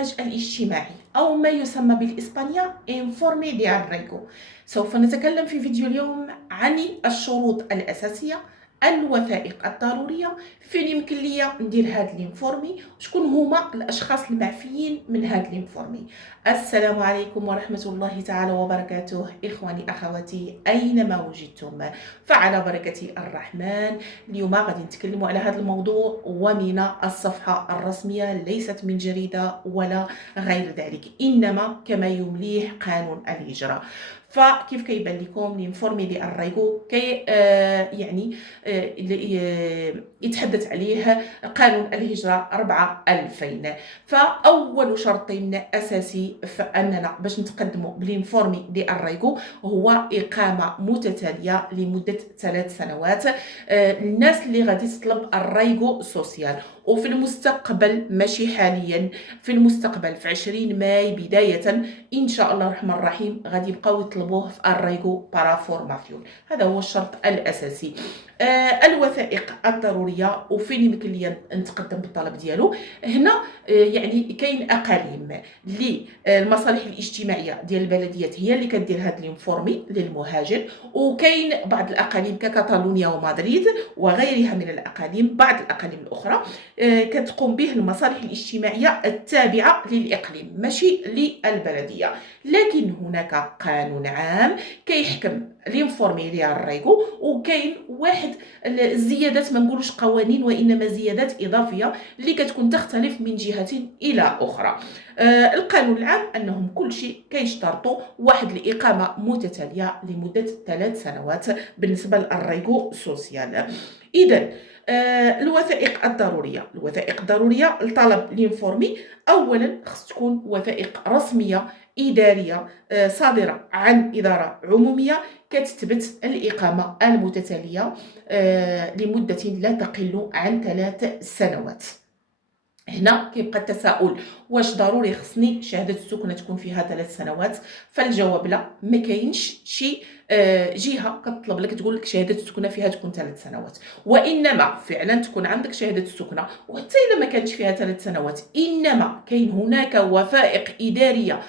الاندماج الاجتماعي أو ما يسمى بالإسبانية Informe de Arraigo. سوف نتكلم في فيديو اليوم عن الشروط الأساسية، الوثائق الضرورية، فين يمكن ليا ندير هاد الانفورمي، شكون هما الاشخاص المعفيين من هاد الانفورمي. السلام عليكم ورحمة الله تعالى وبركاته اخواني اخواتي اينما وجدتم، فعلى بركة الرحمن. اليوم غادي نتكلموا على هذا الموضوع ومن الصفحة الرسمية، ليست من جريدة ولا غير ذلك، انما كما يمليه قانون الهجرة. فكيف كيبان لكم الانفورمي ديال الريغو كي يعني يتحدث عليه قانون الهجرة 4/2000. فأول شرط أساسي فأننا باش نتقدموا بالانفورمي ديال الريغو هو إقامة متتالية لمدة 3 سنوات. الناس اللي غادي تطلب الريغو سوسيال وفي المستقبل، ماشي حاليا، في المستقبل في 20 ماي بداية إن شاء الله الرحمن الرحيم غادي يبقاو يطلبوه في الريغو بارافورماسيون. هذا هو الشرط الأساسي. الوثائق الضرورية وفين يمكن لي نتقدم بالطلب ديالو. هنا يعني كاين اقاليم اللي المصالح الاجتماعيه ديال البلديات هي اللي كدير هذا الانفورمي للمهاجر، وكاين بعض الاقاليم ككاتالونيا ومدريد وغيرها من الاقاليم، بعض الاقاليم الاخرى كتقوم به المصالح الاجتماعيه التابعه للاقليم ماشي للبلديه. لكن هناك قانون عام كيحكم الانفورمي ديال الريغو، وكاين واحد الزيادات، ما نقولوش قوانين وانما زيادات اضافيه اللي كتكون تختلف من جهه الى اخرى. القانون العام انهم كل شيء كيشترطوا واحد الاقامه متتاليه لمده 3 سنوات بالنسبه للريغو سوسيال. اذا الوثائق الضروريه لطلب الانفورمي، اولا خص تكون وثائق رسميه اداريه صادره عن اداره عموميه كتثبت الإقامة المتتالية لمدة لا تقل عن 3 سنوات. هنا كيبقى التساؤل، واش ضروري خصني شهاده السكنه تكون فيها 3 سنوات؟ فالجواب لا، ما كاينش شي جهه كتطلب لك تقول لك شهاده السكنه فيها تكون 3 سنوات، وانما فعلا تكون عندك شهاده السكنه وحتى الا ما كانتش فيها 3 سنوات، انما كاين هناك وثائق اداريه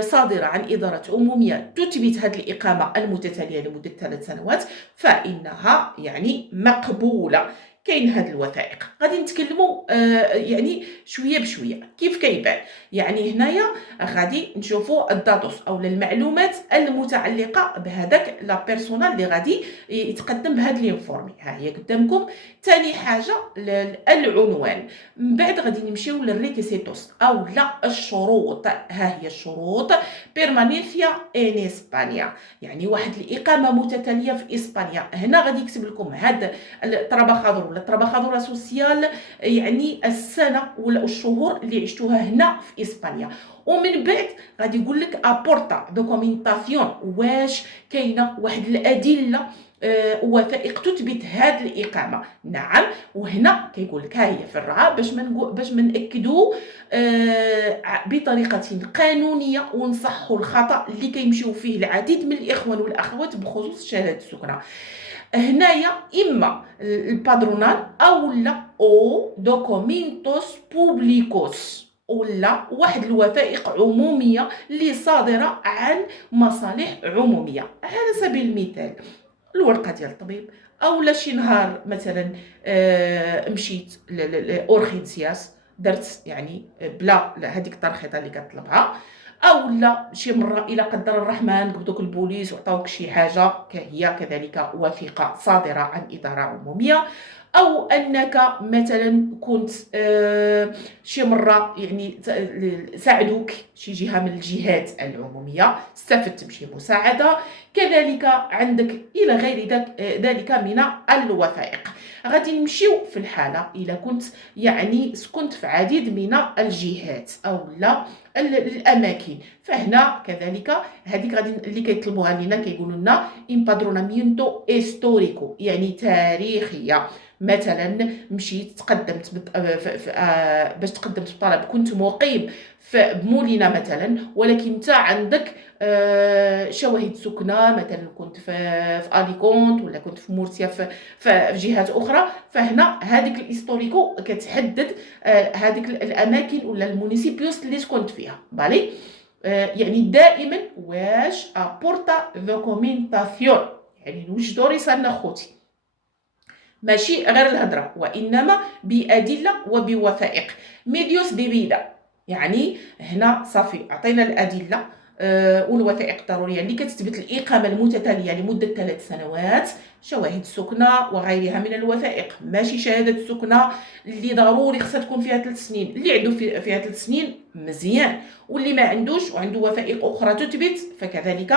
صادره عن اداره عموميه تثبت هذه الاقامه المتتاليه لمده 3 سنوات، فانها يعني مقبوله. كاين هاد الوثائق غادي نتكلموا يعني شويه بشويه كيف كيبان. يعني هنايا غادي نشوفوا الداتوس او المعلومات المتعلقه بهذاك لا بيرسونال اللي غادي يتقدم بهذا الانفورمي. ها هي قدامكم. ثاني حاجه العنوان. من بعد غادي نمشيو للريكيسيتوس او لا الشروط. ها هي الشروط: بيرمانينسيا ان اسبانيا، يعني واحد الاقامه متتاليه في اسبانيا. هنا غادي يكتب لكم هذا التراباخادور ولا التراباخادورا سوسيال، يعني السنه ولا الشهور اللي عشتوها هنا في اسبانيا. ومن بعد غادي يقول لك ابورتا دوكومونطاسيون، واش كاينه واحد الادله وثائق تثبت هذه الاقامه. نعم، وهنا كيقول لك ها هي في الرعاه باش ما ناكدوا بطريقه قانونيه ونصحوا الخطا اللي كيمشيو فيه العديد من الاخوان والاخوات بخصوص شهاده السكنه. هنايا اما البادرونال او لا او دوكومينتوس بوبليكوس، ولا واحد الوثائق عموميه اللي صادره عن مصالح عموميه. على سبيل المثال الورقه ديال الطبيب، او لا شي نهار مثلا مشيت لاورخيدسياس درت يعني بلا هذيك الترخيصه اللي كطلبها، او لا شي مره الى قدر الرحمن قبضوك البوليس وعطاوك شي حاجه هي كذلك وثيقه صادره عن اداره عموميه، او انك مثلا كنت شي مره يعني ساعدوك شي جهه من الجهات العموميه استفدت بشي مساعده، كذلك عندك الى غير ذلك من الوثائق. غادي نمشيو في الحاله الا كنت يعني سكنت في عديد من الجهات او لا الاماكن، فهنا كذلك هذيك غادي اللي كيطلبوها لينا كيقولوا لنا امبادرونامينتو هيستوريكو، يعني تاريخيه. مثلا مشيت تقدمت باش تقدمت بطلب، كنت مقيم بمولينا مثلا، ولكن انت عندك شواهد سكنه، مثلا كنت في اليكونت، ولا كنت في مورسيا، في جهات اخرى. فهنا هذيك الهيستوريكو كتحدد هذيك الاماكن ولا المونيسيبيوس اللي كنت فيها. بالي يعني دائما واش ابورتا دوكومينتاسيون، يعني نوجدوا رسالة خوتي، ماشي غير الهضره، وانما بادله وبوثائق. ميديوس دي فيدا، يعني هنا صافي عطينا الادله والوثائق الضروريه اللي كتثبت الاقامه المتتاليه لمده 3 سنوات، شواهد سكنه وغيرها من الوثائق، ماشي شهاده سكنه اللي ضروري خصها تكون فيها 3 سنين. اللي عنده فيها 3 سنين مزيان، واللي ما عندوش وعنده وثائق اخرى تثبت فكذلك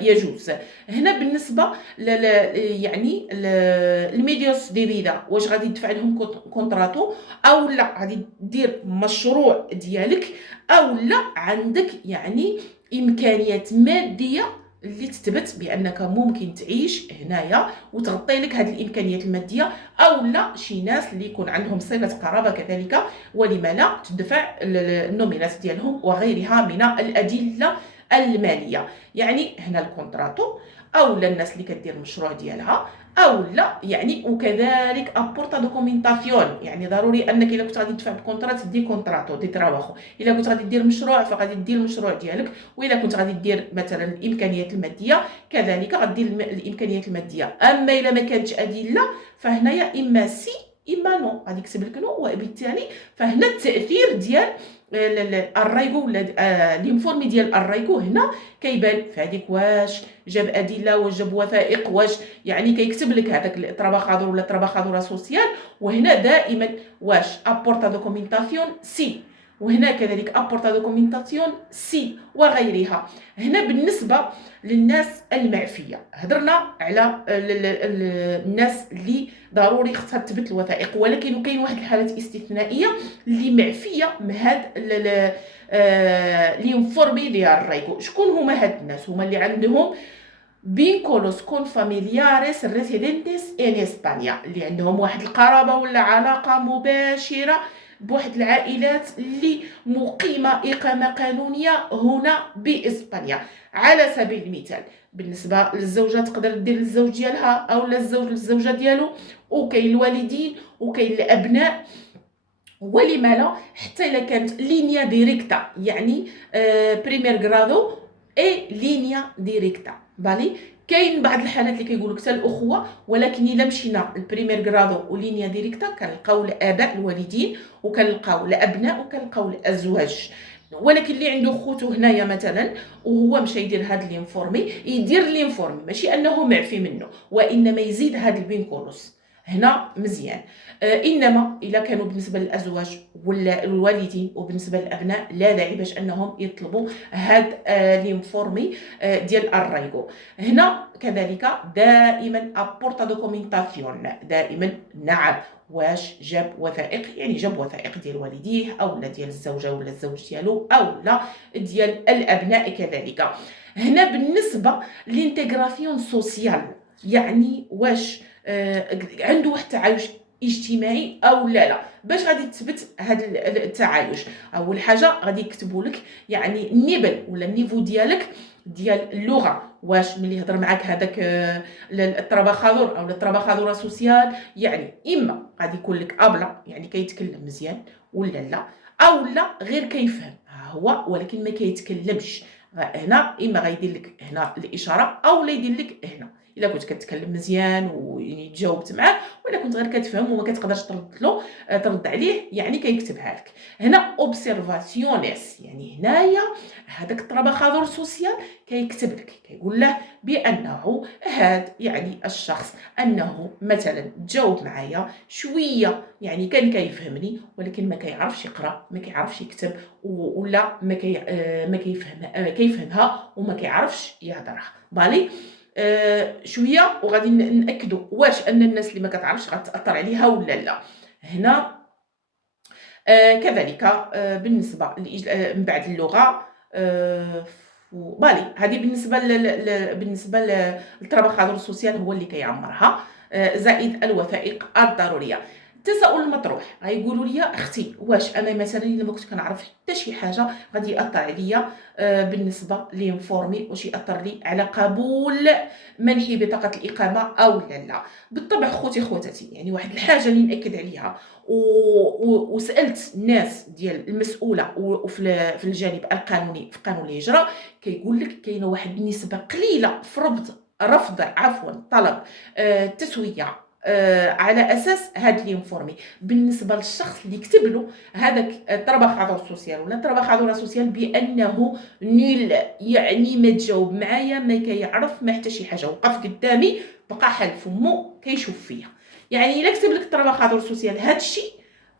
يجوز. هنا بالنسبه يعني الميديوس دي فيدا، واش غادي تدفع لهم كونتراتو او لا غادي دير مشروع ديالك، او لا عندك يعني امكانيات ماديه اللي تثبت بانك ممكن تعيش هنايا وتغطي لك هذه الامكانيات الماديه، او لا شي ناس اللي يكون عندهم صله قرابه كذلك، ولما لا تدفع النومينات ديالهم وغيرها من الادله الماليه. يعني هنا الكونتراتو، او لا الناس اللي كدير المشروع ديالها، او لا يعني وكذلك ابورتا دوكومينتاسيون، يعني ضروري انك الا كنت غادي تدفع بالكونترات دي كونتراتو دي تراباخو، الا كنت غادي دير مشروع فغادي دير المشروع ديالك، والا كنت غادي دير مثلا الامكانيات الماديه كذلك غدير الامكانيات الماديه. اما الا ما كانتش ادله فهنايا اما سي اما نو، غادي يكتب لك نو، وبالتالي فهنا التاثير ديال الرايغو ولا لينفورمي ديال الرايغو هنا كيبان في هذيك واش جاب ادله، واش جاب وثائق، واش يعني كيكتب لك هذاك التراباخادور ولا التراباخادورا سوسيال. وهنا دائما واش ابورتا دوكومينتاسيون سي، وهنا كذلك ابورتا دوكومينتاسيون سي وغيرها. هنا بالنسبه للناس المعفيه هضرنا على الناس اللي ضروري خصها تثبت الوثائق، ولكن كاين واحد الحالات استثنائيه اللي معفيه من هاد لينفورمي ديال الرايكو. شكون هما هاد الناس؟ هما اللي عندهم بينكولوس كون فاميلياريس ريسيدنتيس ان اسبانيا، اللي عندهم واحد القرابه ولا علاقه مباشره بواحد العائلات اللي مقيمه اقامه قانونيه هنا باسبانيا. على سبيل المثال بالنسبه للزوجه تقدر دير للزوج ديالها او الزوج للزوجه ديالو، وكاين الوالدين وكاين الابناء، ولما لا حتى الا كانت لينيا ديريكتا، يعني بريمير غرادو اي لينيا ديريكتا. بالي كاين بعض الحالات اللي كيقولوا حتى الاخوه، ولكن الا مشينا البريمير غرادو ولينيا ديريكتا كنلقاو الاباء الوالدين، وكنلقاو الابناء، وكنلقاو الازواج. ولكن اللي عنده خوتو هنايا مثلا وهو مشى يدير هاد لينفورمي، يدير لينفورمي ماشي انه معفي منه، وانما يزيد هاد البينكولوس هنا مزيان. انما الا كانوا بالنسبه للازواج ولا الوالدين وبالنسبه للابناء لا داعي باش انهم يطلبوا هاد لينفورمي ديال الرايغو. هنا كذلك دائما ابورتا دوكومينتاسيون، دائما نعم واش جاب وثائق، يعني جاب وثائق ديال والديه او لا ديال الزوجه ولا الزوج ديالو او لا ديال الابناء كذلك. هنا بالنسبه للانتغراسيون سوسيال، يعني واش عنده واحد التعايش اجتماعي او لا. باش غادي تثبت هذا التعايش، اول حاجه غادي يكتبوا لك يعني النيبل ولا النيفو ديالك ديال اللغه، واش ملي يهضر معاك هذاك التراباخادور او التراباخادورا سوسيال، يعني اما غادي يكون لك ابلا يعني كيتكلم مزيان ولا لا، او لا غير كيفهم هو ولكن ما كيتكلمش. هنا اما غيدير لك هنا الاشاره او لا يدير لك هنا الا كنت كتكلم مزيان ويعني تجاوبت معاه، ولا كنت غير كتفهم وما كتقدرش ترد عليه يعني كيكتبها لك. هنا اوبسيرفاسيونيس، يعني هنايا هذاك الطرابخادور سوسيال كيكتب لك كيقول له بانه هاد يعني الشخص انه مثلا تجاوب معايا شويه يعني كان كيفهمني، ولكن ما كيعرفش يقرا ما كيعرفش يكتب، ولا ما كيفهمها وما كيعرفش يهضرها. بالي شويه وغادي ناكدوا واش ان الناس اللي ما كتعرفش غتاثر عليها ولا لا. هنا كذلك بالنسبه من بعد اللغه وبالي هذه بالنسبه للترابخادور السوسيال هو اللي كيعمرها. زائد الوثائق الضروريه. التساؤل المطروح غيقولوا لي اختي واش انا مثلا الا ما كنت كنعرف حتى شي حاجه غادي ياثر عليا بالنسبه لينفورمي واش ياثر لي على قبول منحي بطاقه الاقامه او لا. بالطبع خواتاتي، يعني واحد الحاجه اللي ناكد عليها وسالت الناس ديال المسؤوله وفي الجانب القانوني في قانون الهجره، كيقول لك كاينه واحد النسبه قليله في رفض طلب التسويه على اساس هاد لينفورمي بالنسبه للشخص اللي كتب له هذاك الترابخادور سوسيال ولا الترابخادوره سوسيال بانه نيل، يعني ما تجاوب معايا، ما كيعرف ما حتى شي حاجه، وقف قدامي بقى حل فمو كيشوف فيا. يعني الا كتب لك الترابخادور سوسيال هاد الشيء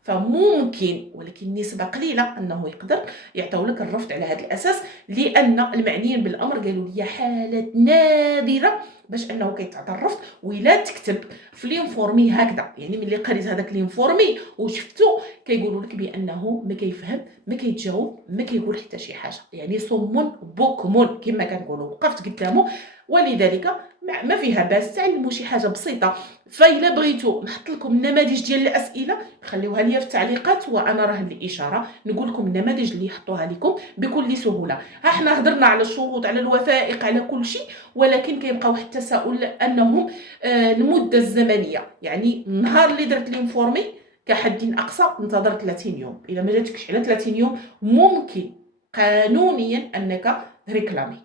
فممكن، ولكن نسبه قليله انه يقدر يعطيو لك الرفض على هذا الاساس، لان المعنيين بالامر قالوا لي حالات نادره باش انه كيتعطى الرفض. وإلا تكتب في لينفورمي هكذا، يعني ملي قريت هذاك لينفورمي وشفتو كيقولوا لك بانه ما كيفهم ما كيتجاوب ما كيقول حتى شي حاجه، يعني صم بكم كما كنقولوا، وقفت قدامه. ولذلك ما فيها باس تعلموا شي حاجه بسيطه. فإلا بغيتوا نحط لكم نماذج ديال الاسئله خليوها لي في التعليقات، وانا راه الاشاره نقول لكم النماذج اللي يحطوها لكم بكل سهوله. ها حنا هضرنا على الشروط على الوثائق على كل شيء، ولكن كيبقى واحد التساؤل انهم المده الزمنيه، يعني النهار اللي درت لينفورمي كحد اقصى انتظر 30 يوم. الا ما جاتكش على 30 يوم ممكن قانونيا انك ريكلامي.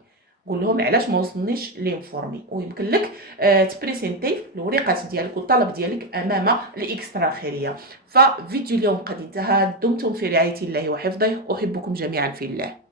قول لهم علاش ما وصلنيش لينفورمي، ويمكن لك تبريسينتي الوريقات ديالك والطلب ديالك امام الاكسترا خيريه. ففيديو اليوم قد انتهى. دمتم في رعايه الله وحفظه، احبكم جميعا في الله.